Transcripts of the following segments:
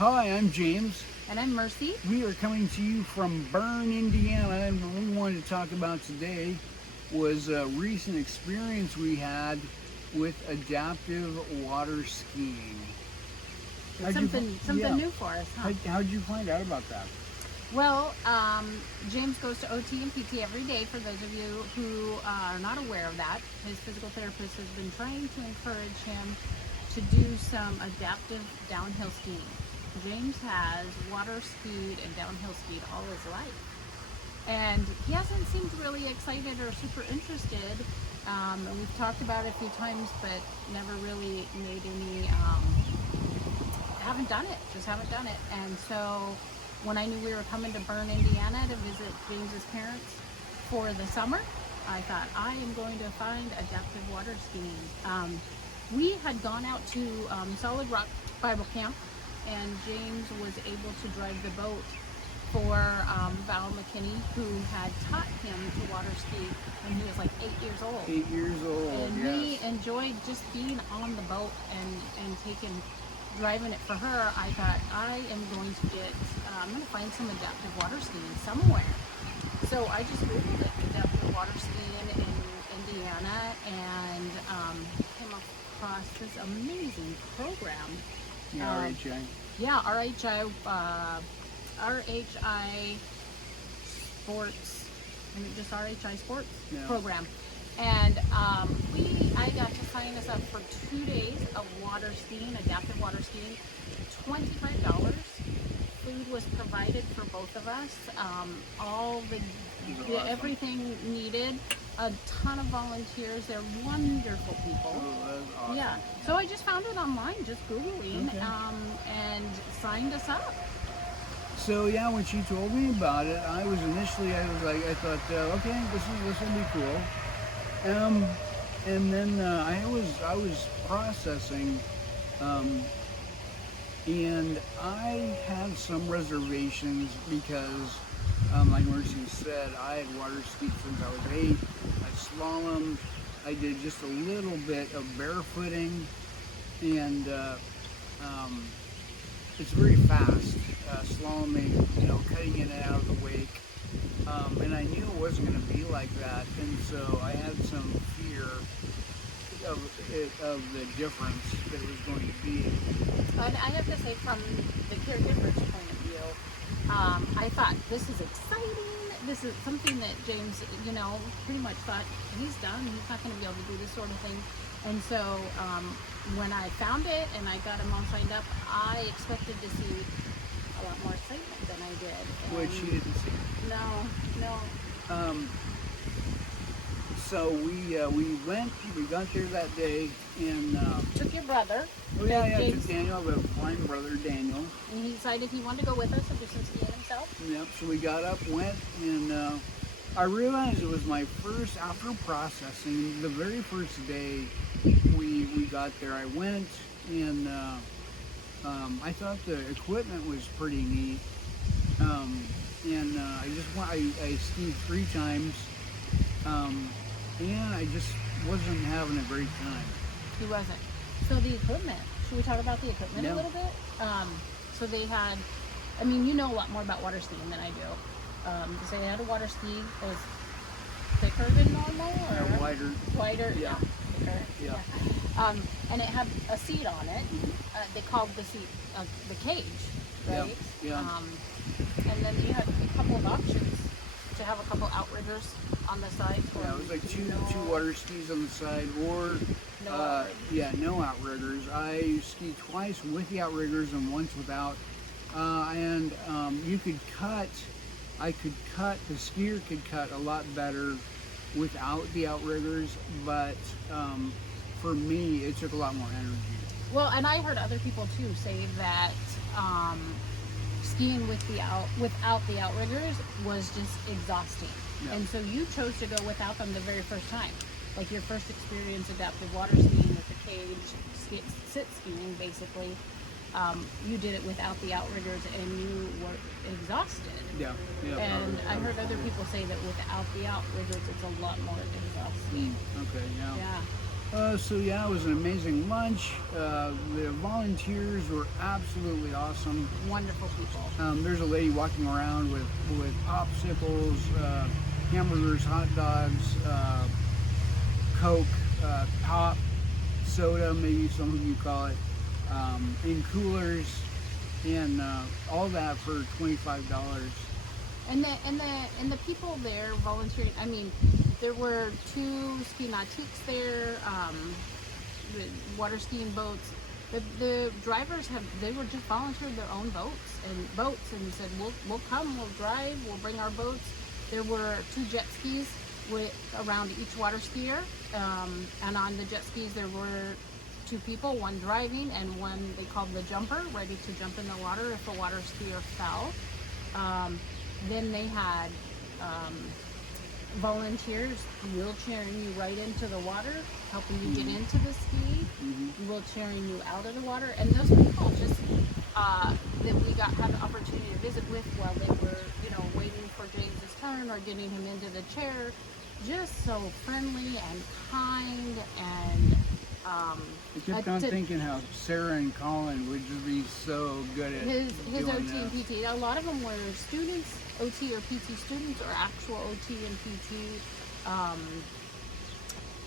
Hi, I'm James. And I'm Mercy. We are coming to you from Bern, Indiana, and what we wanted to talk about today was a recent experience we had with adaptive water skiing. It's something new for us, huh? How'd you find out about that? Well, James goes to OT and PT every day. For those of you who are not aware of that, his physical therapist has been trying to encourage him to do some adaptive downhill skiing. James has water skied and downhill skied all his life, and he hasn't seemed really excited or super interested. We've talked about it a few times, but never really made any, haven't done it, just haven't done it. And so when I knew we were coming to Bern, Indiana to visit James's parents for the summer, I thought I am going to find adaptive water skiing. We had gone out to Solid Rock Bible Camp, and James was able to drive the boat for Val McKinney, who had taught him to water ski when he was like 8 years old. 8 years old, And yes. we enjoyed just being on the boat and driving it for her. I thought I am going to I'm going to find some adaptive water skiing somewhere. So I just Googled it, adaptive water skiing in Indiana, and came across this amazing program. Yeah, RHI. Yeah, RHI Sports, just RHI Sports program. And I got to sign us up for 2 days of water skiing, adaptive water skiing, $25. Food was provided for both of us. All the Awesome. Everything needed. A ton of volunteers. They're wonderful people. Oh, that's awesome. Yeah. So I just found it online, just Googling, Okay. and signed us up. So yeah, when she told me about it, I thought, okay, this will be cool. And then I was processing, and I had some reservations because, like Mercy said, I had water skied since I was 8. I slalomed. I did just a little bit of barefooting, and it's very fast, slaloming, cutting in and out of the wake. And I knew it wasn't going to be like that, and so I had some fear of the difference that it was going to be. And I have to say, from the caregiver's point of view, I thought, this is exciting. This is something that James, pretty much thought he's done. He's not going to be able to do this sort of thing. And so when I found it and I got him all signed up, I expected to see a lot more excitement than I did. Which you didn't see. No. So we got there that day, and Took your brother. I took James. Daniel. I have a blind brother, Daniel. And he decided he wanted to go with us and do some skiing himself. Yep. So we got up, went, and I realized it was my first, after processing, the very first day we got there. I went, and I thought the equipment was pretty neat. And I skied 3 times, and I just wasn't having a great time. He wasn't. So the equipment, should we talk about the equipment Yeah. a little bit? So they had, a lot more about water skiing than I do. So they had a water ski that was thicker than normal, or Wider. wider, Yeah. thicker, Yeah. and it had a seat on it. They called the seat the cage, right? Yeah. And then you had a couple of options to have a couple outriggers on the side. Yeah, it was like two water skis on the side, or no outriggers. I skied twice with the outriggers and once without. And you could cut. The skier could cut a lot better without the outriggers, but for me, it took a lot more energy. Well, and I heard other people too say that skiing without the outriggers was just exhausting. Yeah. And so you chose to go without them the very first time. Like your first experience adaptive water skiing with the cage, sit skiing basically. You did it without the outriggers and you were exhausted. Yeah. And I heard other people say that without the outriggers, it's a lot more exhausting. Okay. Yeah. Yeah. So yeah, it was an amazing lunch. The volunteers were absolutely awesome. Wonderful people. There's a lady walking around with popsicles, hamburgers, hot dogs, Coke, pop, soda, maybe some of you call it, in coolers, and all that for $25. And the people there volunteering. I mean, there were 2 ski nautiques there, the water skiing boats. The drivers they were just volunteered their own boats and said we'll come, we'll drive, we'll bring our boats. There were 2 jet skis with around each water skier, and on the jet skis there were 2 people, one driving and one they called the jumper, ready to jump in the water if a water skier fell. Then they had volunteers wheelchairing you right into the water, helping you get into the ski, wheelchairing you out of the water. And those people just that we had the opportunity to visit with while they were, waiting for James's turn or getting him into the chair, just so friendly and kind and I kept on thinking how Sarah and Colin would just be so good at his doing OT this. and PT. A lot of them were students, OT or PT students, or actual OT and PT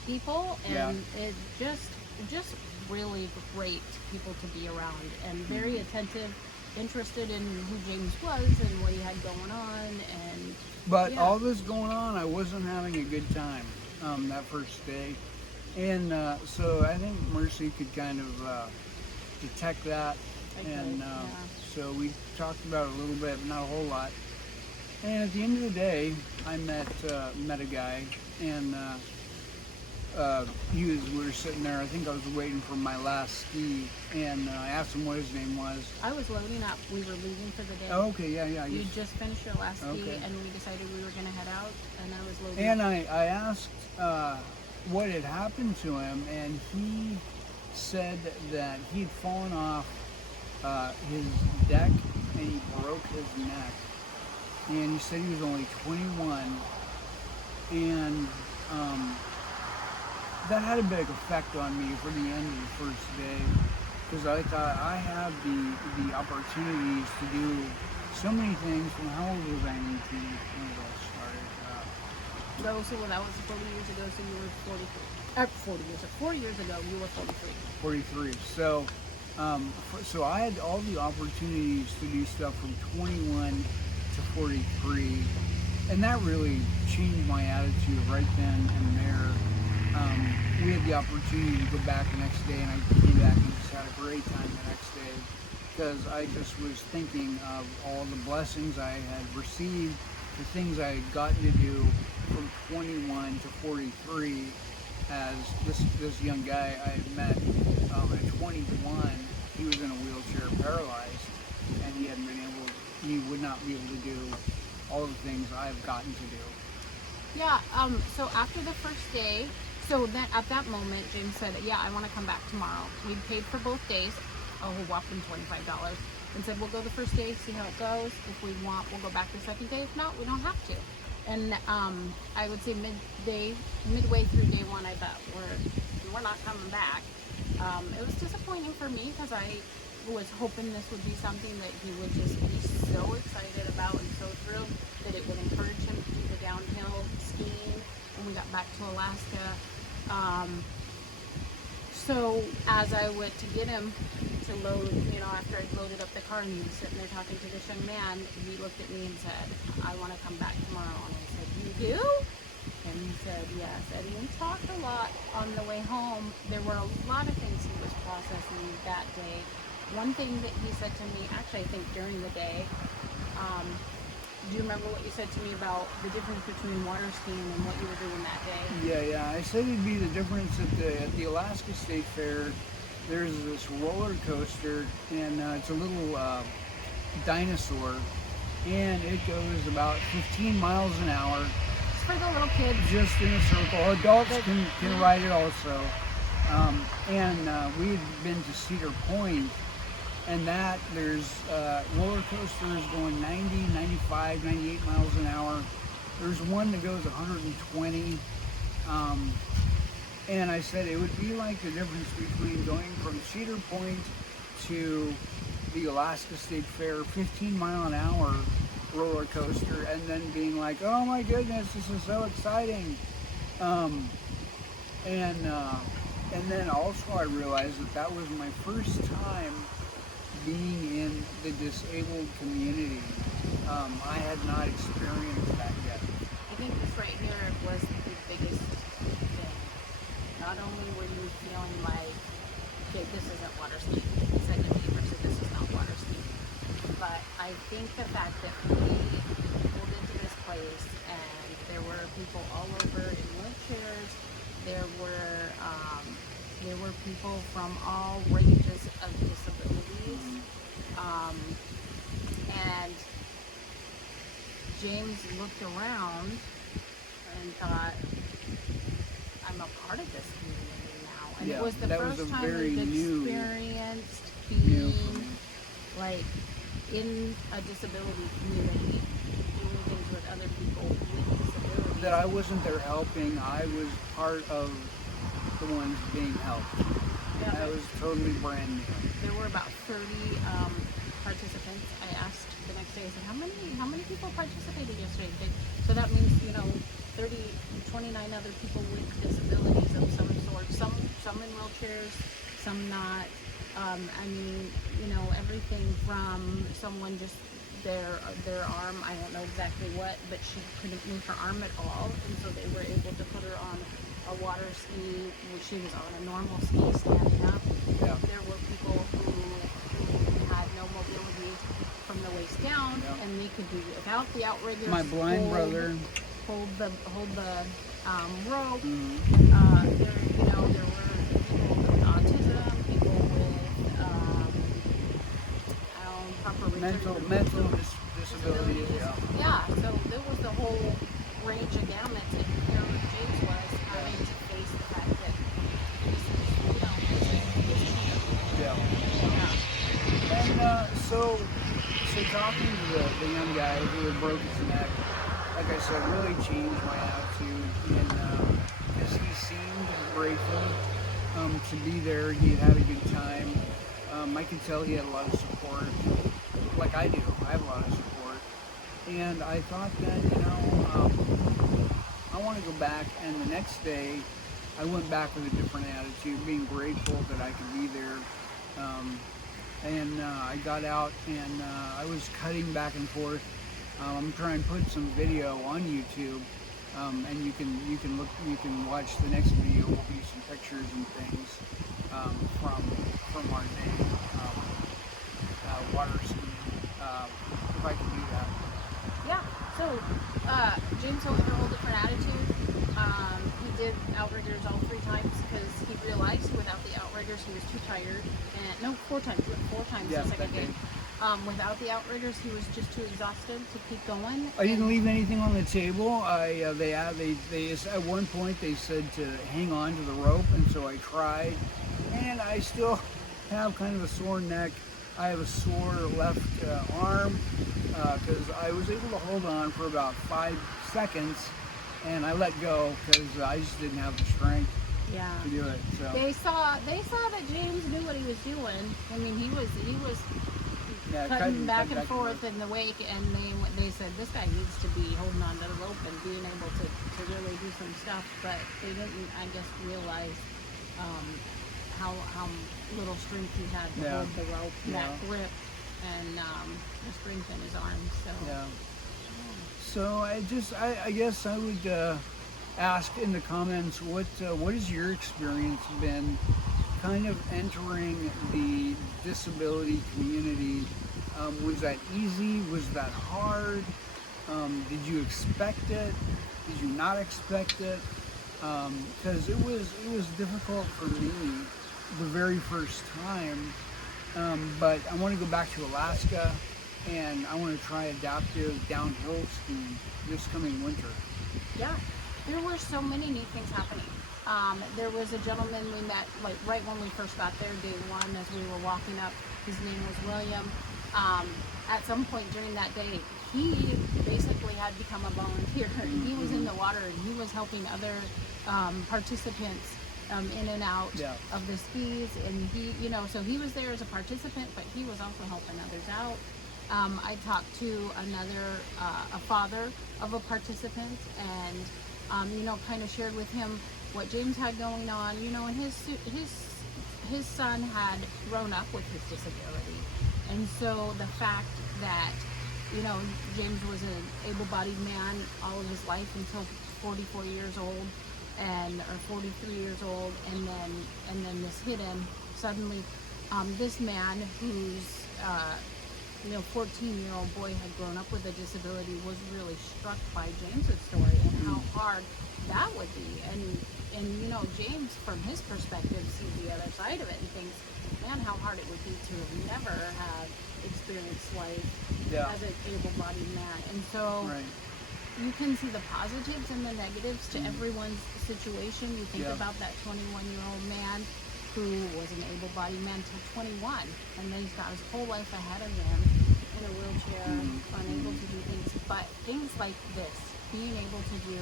people, and it just really great people to be around, and very attentive, interested in who James was and what he had going on. But all this going on, I wasn't having a good time that first day. And so I think Mercy could kind of detect that. So we talked about it a little bit, but not a whole lot. And at the end of the day, I met a guy, and we were sitting there. I think I was waiting for my last ski, and I asked him what his name was. I was loading up. We were leaving for the day. Oh, okay, yeah. You just finished your last ski, Okay. and we decided we were going to head out, and I was loading And up. I asked what had happened to him, and he said that he'd fallen off his deck and he broke his neck. And he said he was only 21, and that had a big effect on me for the end of the first day, because I thought I have the opportunities to do so many things. From how old was I? 18 when I started. So that was 40 years ago, so you were 43. 4 years ago, you were 43. 43. So, so I had all the opportunities to do stuff from 21 to 43, and that really changed my attitude right then and there. We had the opportunity to go back the next day, and I came back and just had a great time the next day, because I just was thinking of all the blessings I had received, the things I had gotten to do from 21 to 43. As this young guy I had met at 21, he was in a wheelchair, paralyzed, and he would not be able to do all the things I've gotten to do. Yeah, so after the first day, so then at that moment, James said, yeah, I want to come back tomorrow. We paid for both days, a whopping $25, and said, we'll go the first day, see how it goes. If we want, we'll go back the second day. If not, we don't have to. And I would say midway through day 1, I thought, we're not coming back. It was disappointing for me, because I was hoping this would be something that he would just be so excited about and so thrilled that it would encourage him to do the downhill skiing when we got back to Alaska. So as I went to get him to load, after I'd loaded up the car and he was sitting there talking to this young man, he looked at me and said, I want to come back tomorrow. And I said, you do? And he said, yes. And we talked a lot on the way home. There were a lot of things he was processing that day. One thing that he said to me, actually I think during the day, do you remember what you said to me about the difference between water skiing and what you were doing that day? Yeah. I said it'd be the difference at the Alaska State Fair. There's this roller coaster, and it's a little dinosaur, and it goes about 15 miles an hour. It's for the little kids. Just in a circle. Adults can ride it also. We had been to Cedar Point, and there's roller coasters going 90, 95, 98 miles an hour. There's one that goes 120. And I said it would be like the difference between going from Cedar Point to the Alaska State Fair, 15 mile an hour roller coaster, and then being like, oh my goodness, this is so exciting. Um, and then also I realized that that was my first time being in the disabled community. I had not experienced that yet. I think this right here was the biggest thing. Not only were you feeling like, okay, this isn't water skiing. It's like a neighbor, so this is not water skiing. But I think the fact that we pulled into this place and there were people all over in wheelchairs, there were people from all ranges of disabilities, and James looked around and thought, I'm a part of this community now. And Yeah, it was the that was first a time very we'd new experienced for being me. like in a disability community, doing things with other people with disabilities. That I wasn't there helping, I was part of the ones being helped. Yeah, That was totally brand new. there were about 30 participants. I asked the next day, I said, how many people participated yesterday? So that means, 29 other people with disabilities of some sort, some in wheelchairs, some not. Everything from someone just their arm, I don't know exactly what, but she couldn't move her arm at all, and so they were able to put her on a water ski, which she was on a normal ski standing up. Yeah. There were people who had no mobility from the waist down, Yeah. and they could do without the outriggers. My blind brother. Hold the rope. Mhm. There were people with autism, people with proper Mental disabilities, yeah. Yeah, so there was the whole range of gamut, and here James was having to face the fact that this is Yeah. yeah. And so talking to the young guy who had broke his neck, like I said, really changed my attitude. And because he seemed grateful to be there, he had had a good time. I could tell he had a lot of support, like I do. I have a lot of support, and I thought that I want to go back. And the next day, I went back with a different attitude, being grateful that I could be there. I got out and I was cutting back and forth. I'm trying to put some video on YouTube, and you can watch the next video. Will be some pictures and things from our day water skiing. If I can do that. Yeah. So James had a whole different attitude. He did outriggers all 3 times because he realized without the outriggers he was too tired. And no, 4 times. He went 4 times the second day. Without the outriggers, he was just too exhausted to keep going. I didn't leave anything on the table. They at one point they said to hang on to the rope, and so I tried, and I still have kind of a sore neck. I have a sore left arm because I was able to hold on for about 5 seconds, and I let go because I just didn't have the strength to do it. So They saw that James knew what he was doing. I mean, he was cutting back and forth in the wake, and they said this guy needs to be holding on to the rope and being able to really do some stuff, but they didn't, I guess, realize how little strength he had to hold the rope, that grip, and the strength in his arms. So I guess I would ask in the comments what has your experience been kind of entering the disability community? Was that easy? Was that hard? Did you expect it? Did you not expect it? Because it was difficult for me the very first time. But I want to go back to Alaska, and I want to try adaptive downhill skiing this coming winter. Yeah, there were so many neat things happening. There was a gentleman we met like right when we first got there, day 1, as we were walking up. His name was William. At some point during that day, he basically had become a volunteer. He was in the water and he was helping other participants in and out Yeah. of the skis, and he, so he was there as a participant, but he was also helping others out. I talked to another, a father of a participant, and kind of shared with him what James had going on, and his son had grown up with his disability, and so the fact that James was an able-bodied man all of his life until 44 years old, or 43 years old, and then this hit him suddenly. This man who's 14-year-old boy had grown up with a disability was really struck by James's story and how hard that would be. And James, from his perspective, sees the other side of it and thinks, man, how hard it would be to never have experienced life as an able-bodied man. And so you can see the positives and the negatives to everyone's situation. You think about that 21-year-old man who was an able-bodied man till 21, and then he's got his whole life ahead of him in a wheelchair, unable to do things. But things like this, being able to do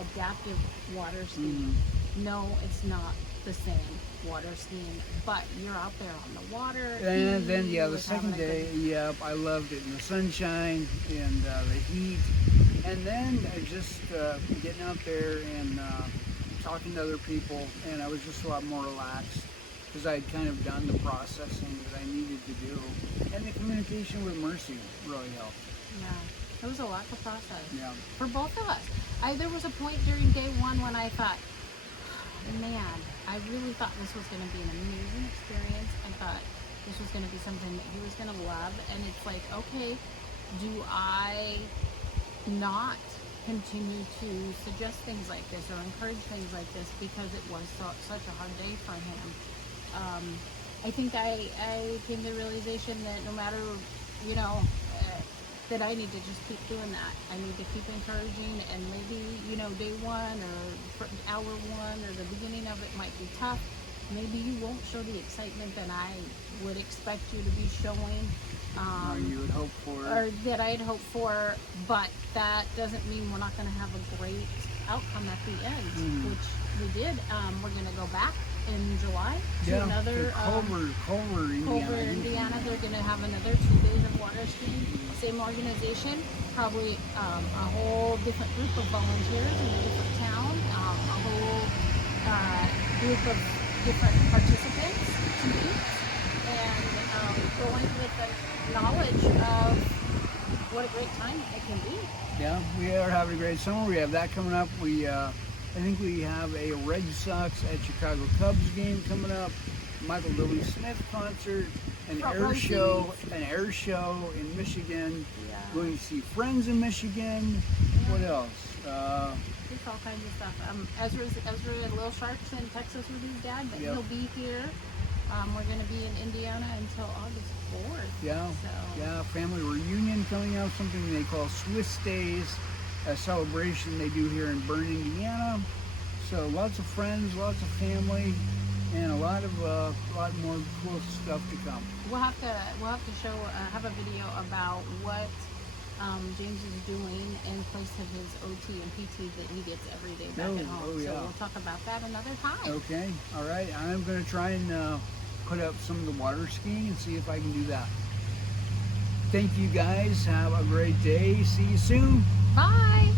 adaptive water skiing, no, it's not the same water skiing, but you're out there on the water. And then the second day, I loved it in the sunshine and the heat, and then just getting out there and talking to other people, and I was just a lot more relaxed because I had kind of done the processing that I needed to do, and the communication with Mercy really helped. Yeah, it was a lot to process. Yeah. For both of us. There was a point during day one when I thought, man, I really thought this was going to be an amazing experience. I thought this was going to be something that he was going to love, and it's like, okay, do I not continue to suggest things like this or encourage things like this because it was such a hard day for him? I think I came to the realization that no matter, that I need to just keep doing that. I need to keep encouraging, and maybe, day one or hour one or the beginning of it might be tough. Maybe you won't show the excitement that I would expect you to be showing. Or you would hope for. Or that I'd hope for, but that doesn't mean we're not going to have a great outcome at the end, which we did. We're going to go back in July to another Culver, Indiana. They're going to have another 2 days of water skiing. Same organization, probably a whole different group of volunteers in a different town, a whole group of different participants to meet, and going with the knowledge of what a great time it can be. Yeah, we are having a great summer. We have that coming up. I think we have a Red Sox at Chicago Cubs game coming up, Michael W. Smith concert, an air show in Michigan. Yeah. Going to see friends in Michigan. Yeah. What else? Just all kinds of stuff. Ezra at Little Sharks in Texas with his dad, but he'll be here. We're going to be in Indiana until August 4th. Yeah, so. family reunion coming up, something they call Swiss Days, a celebration they do here in Bern, Indiana. So lots of friends, lots of family, and a lot more cool stuff to come. We'll have to show have a video about what James is doing in place of his OT and PT that he gets every day back at home. So we'll talk about that another time. Okay, all right. I'm going to try and put up some of the water skiing and see if I can do that. Thank you guys. Have a great day. See you soon. Bye.